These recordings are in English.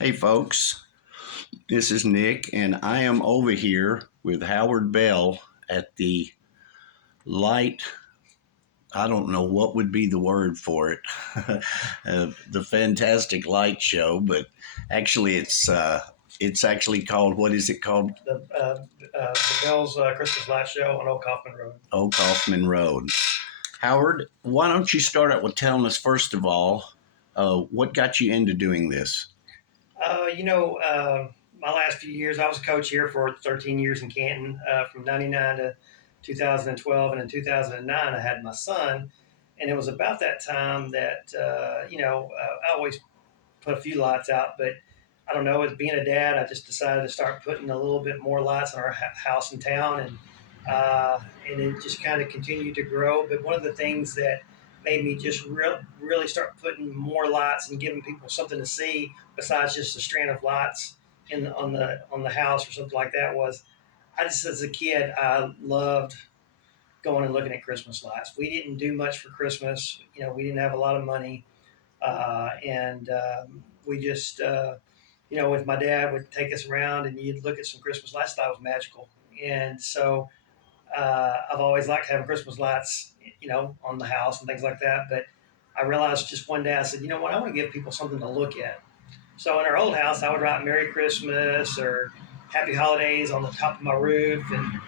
Hey, folks, this is Nick, and I am over here with Howard Bell at the Light. I don't know what would be the word for it, the Fantastic Light Show, but actually, it's actually called, what is it called? The Bell's Christmas Light Show on Old Kaufman Road. Old Kaufman Road. Howard, why don't you start out with telling us first of all, what got you into doing this? My last few years, I was a coach here for 13 years in Canton, from 99 to 2012. And in 2009, I had my son. And it was about that time that, I always put a few lights out, but I don't know, as being a dad, I just decided to start putting a little bit more lights on our house in town. And it just kind of continued to grow. But one of the things that made me just really start putting more lights and giving people something to see besides just a strand of lights on the house or something like that was I just as a kid I loved going and looking at Christmas lights. We didn't do much for Christmas. We didn't have a lot of money, and we just with my dad would take us around and you'd look at some Christmas lights. I thought it was magical, and so I've always liked having Christmas lights, on the house and things like that. But I realized just one day I said, you know what, I want to give people something to look at. So in our old house, I would write Merry Christmas or Happy Holidays on the top of my roof, and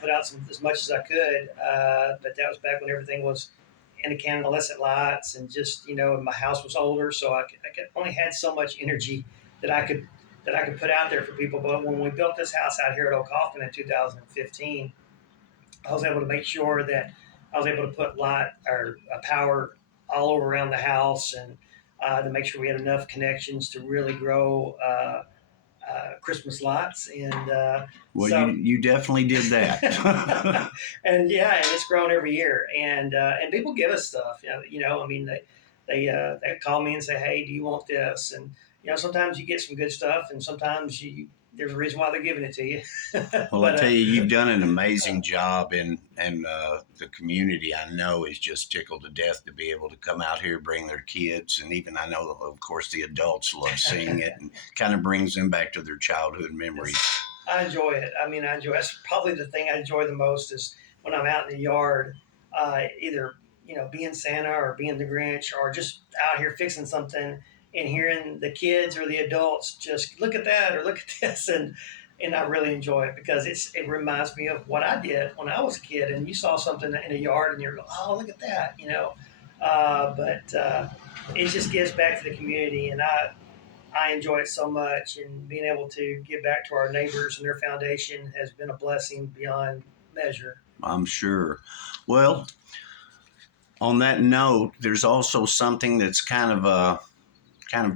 put out as much as I could. But that was back when everything was incandescent lights, and just my house was older, so I could only had so much energy that I could put out there for people. But when we built this house out here at Oak Kaufman in 2015, I was able to make sure that I was able to put light or power all over around the house, and to make sure we had enough connections to really grow Christmas lights. And Well, you definitely did that. and yeah, and it's grown every year. And people give us stuff. I mean, they call me and say, "Hey, do you want this?" And sometimes you get some good stuff, and sometimes there's a reason why they're giving it to you. Well, I but tell you, you've done an amazing job, and the community I know is just tickled to death to be able to come out here, bring their kids, and even I know, of course, the adults love seeing it, and kind of brings them back to their childhood memories. I enjoy it. I mean, I enjoy. That's probably the thing I enjoy the most is when I'm out in the yard, either being Santa or being the Grinch or just out here fixing something and hearing the kids or the adults just look at that or look at this, and I really enjoy it because it reminds me of what I did when I was a kid, and you saw something in a yard and you're like, oh, look at that. But it just gives back to the community, and I enjoy it so much, and being able to give back to our neighbors and their foundation has been a blessing beyond measure. I'm sure. Well, on that note, there's also something that's kind of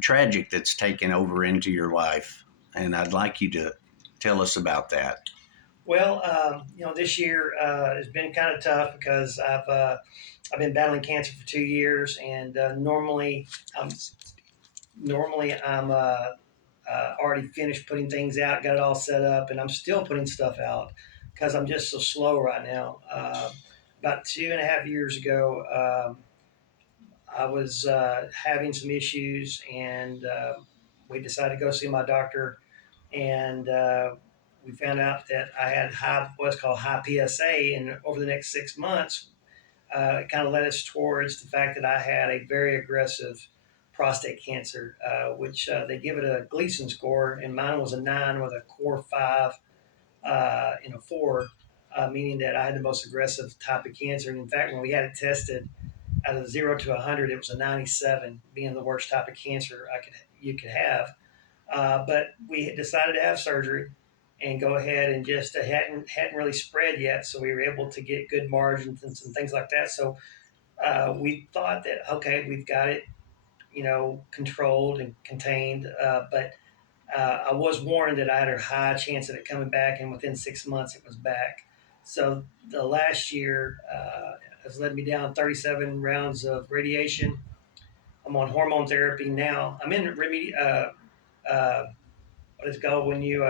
tragic that's taken over into your life, and I'd like you to tell us about that. Well, this year has been kind of tough because I've been battling cancer for 2 years, and normally I'm already finished putting things out, got it all set up, and I'm still putting stuff out because I'm just so slow right now. About 2.5 years ago, I was having some issues, and we decided to go see my doctor, and we found out that I had what's called high PSA, and over the next 6 months, it kind of led us towards the fact that I had a very aggressive prostate cancer, which they give it a Gleason score, and mine was a 9 with a core 5 and a 4, meaning that I had the most aggressive type of cancer. And in fact, when we had it tested, out of 0 to 100, it was a 97, being the worst type of cancer you could have. But we decided to have surgery and go ahead, and just hadn't really spread yet, so we were able to get good margins and some things like that. So we thought that okay, we've got it, controlled and contained. But I was warned that I had a high chance of it coming back, and within 6 months it was back. So the last year has led me down 37 rounds of radiation. I'm on hormone therapy now. I'm in what is it called when you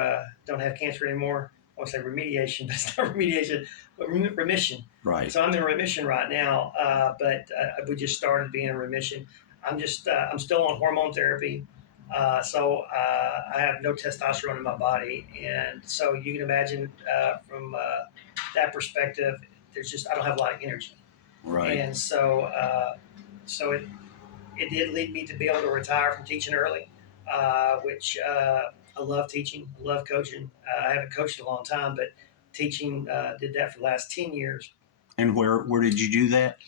don't have cancer anymore? I want to say remediation, but it's not remediation, but remission. Right. So I'm in remission right now, but we just started being in remission. I'm still on hormone therapy. I have no testosterone in my body, and so you can imagine from that perspective, there's just I don't have a lot of energy, Right. and so it did lead me to be able to retire from teaching early, which I love teaching, I love coaching. I haven't coached in a long time, but teaching did that for the last 10 years. And where did you do that?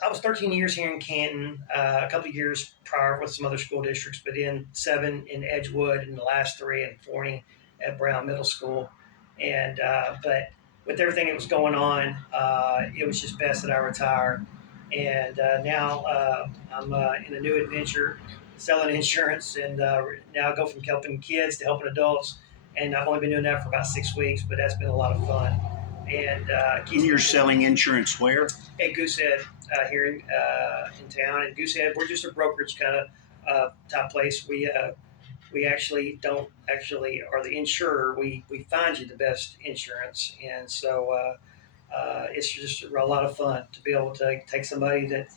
I was 13 years here in Canton, a couple of years prior with some other school districts, but in 7 in Edgewood, and the last 3 in Forney at Brown Middle School. And but with everything that was going on, it was just best that I retire. And now I'm in a new adventure, selling insurance, and now I go from helping kids to helping adults. And I've only been doing that for about 6 weeks, but that's been a lot of fun. And And you're selling insurance where? at Goosehead here in town. And Goosehead, we're just a brokerage kind of type place. We actually don't actually are the insurer. We find you the best insurance, and so it's just a lot of fun to be able to take somebody that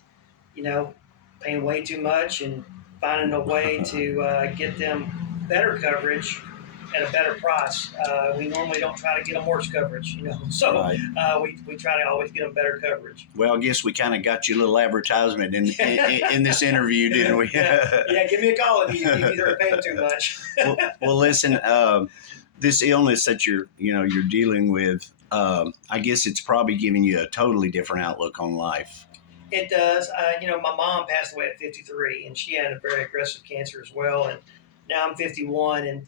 you know paying way too much and finding a way to get them better coverage at a better price. We normally don't try to get them worse coverage, so Right. we try to always get them better coverage. Well, I guess we kind of got you a little advertisement in this interview, didn't we? Yeah, give me a call if you either paying too much. Well, listen. This illness that you're dealing with, I guess it's probably giving you a totally different outlook on life. It does. My mom passed away at 53, and she had a very aggressive cancer as well. And now I'm 51, and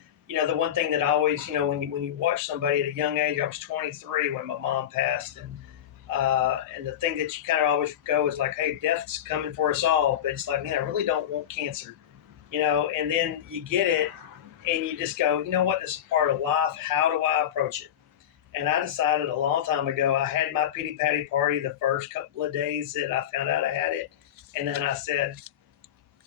the one thing that I always, when you watch somebody at a young age, I was 23 when my mom passed, and the thing that you kind of always go is like, hey, death's coming for us all, but it's like, man, I really don't want cancer, And then you get it, and you just go, you know what, this is part of life. How do I approach it? And I decided a long time ago, I had my pity patty party the first couple of days that I found out I had it. And then I said,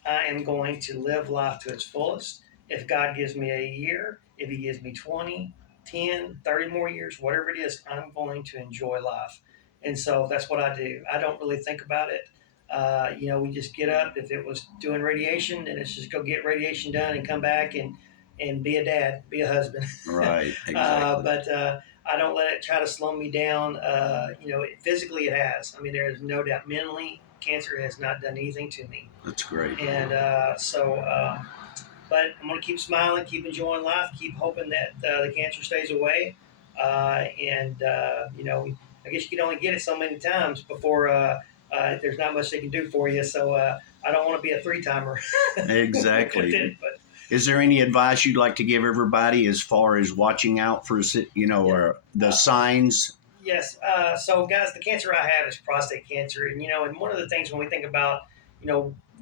I am going to live life to its fullest. If God gives me a year, if He gives me 20, 10, 30 more years, whatever it is, I'm going to enjoy life. And so that's what I do. I don't really think about it. We just get up. If it was doing radiation, then it's just go get radiation done and come back and be a dad, be a husband. Right. Exactly. But I don't let it try to slow me down. Physically it has. I mean, there is no doubt. Mentally, cancer has not done anything to me. That's great. And but I'm going to keep smiling, keep enjoying life, keep hoping that the cancer stays away. I guess you can only get it so many times before there's not much they can do for you. So I don't want to be a 3-timer. Exactly. But is there any advice you'd like to give everybody as far as watching out for, or the signs? Yes. So, guys, the cancer I have is prostate cancer, and one of the things when we think about,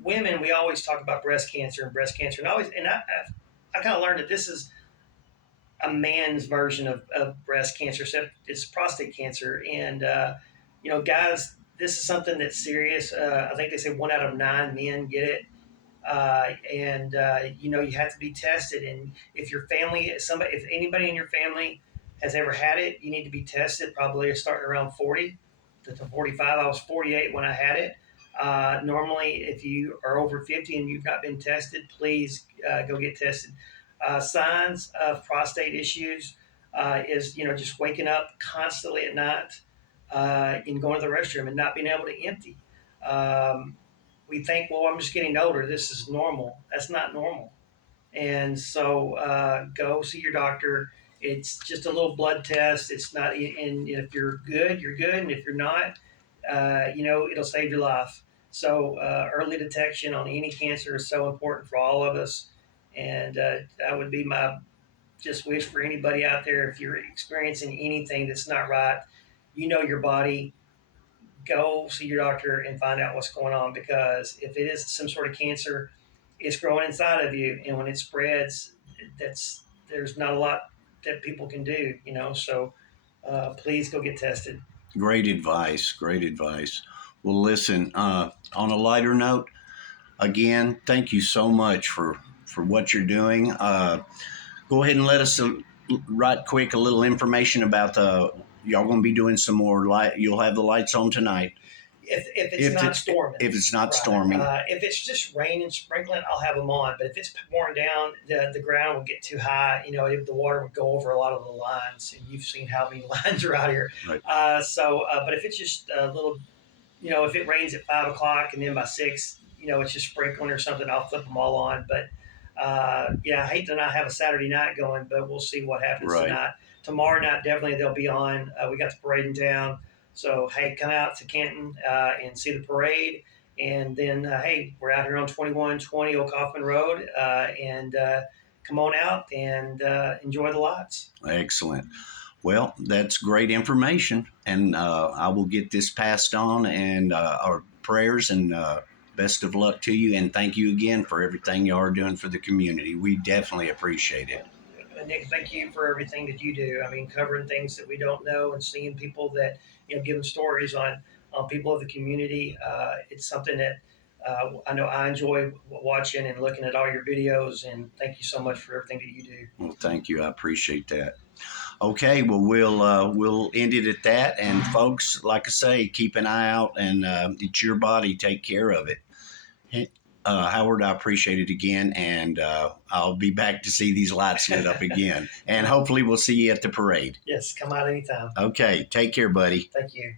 women, we always talk about breast cancer, and I kind of learned that this is a man's version of breast cancer, except it's prostate cancer, and guys, this is something that's serious. I think they say 1 out of 9 men get it. You have to be tested. And if your family, if anybody in your family has ever had it, you need to be tested. Probably starting around 40 to 45. I was 48 when I had it. Normally, if you are over 50 and you've not been tested, please go get tested. Signs of prostate issues is just waking up constantly at night and going to the restroom and not being able to empty. We think, well, I'm just getting older. This is normal. That's not normal. And so go see your doctor. It's just a little blood test. It's not, and if you're good, you're good. And if you're not, it'll save your life. So early detection on any cancer is so important for all of us. And that would be my just wish for anybody out there. If you're experiencing anything that's not right, your body, go see your doctor and find out what's going on, because if it is some sort of cancer, it's growing inside of you, and when it spreads, there's not a lot that people can do, so please go get tested. Great advice. Great advice. Well, listen, on a lighter note, again, thank you so much for what you're doing. Go ahead and let us right quick a little information about y'all going to be doing some more light. You'll have the lights on tonight. if it's not storming. If it's not Right. storming. If it's just rain and sprinkling, I'll have them on. But if it's pouring down, the ground will get too high. If the water would go over a lot of the lines, and you've seen how many lines are out here. Right. But if it's just a little, if it rains at 5 o'clock and then by 6, it's just sprinkling or something, I'll flip them all on. But I hate to not have a Saturday night going, but we'll see what happens Right. tonight. Tomorrow night, definitely they'll be on. We got the parade in town. So, hey, come out to Canton and see the parade. And then, hey, we're out here on 2120 Old Kaufman Road. And come on out and enjoy the lights. Excellent. Well, that's great information. And I will get this passed on, and our prayers and best of luck to you. And thank you again for everything you are doing for the community. We definitely appreciate it. Nick, thank you for everything that you do. I mean, covering things that we don't know and seeing people that, giving stories on people of the community. It's something that I know I enjoy watching and looking at all your videos. And thank you so much for everything that you do. Well, thank you. I appreciate that. Okay, well, we'll end it at that. And folks, like I say, keep an eye out, and it's your body. Take care of it. Howard, I appreciate it again, and I'll be back to see these lights lit up again. And hopefully we'll see you at the parade. Yes, come out anytime. Okay, take care, buddy. Thank you.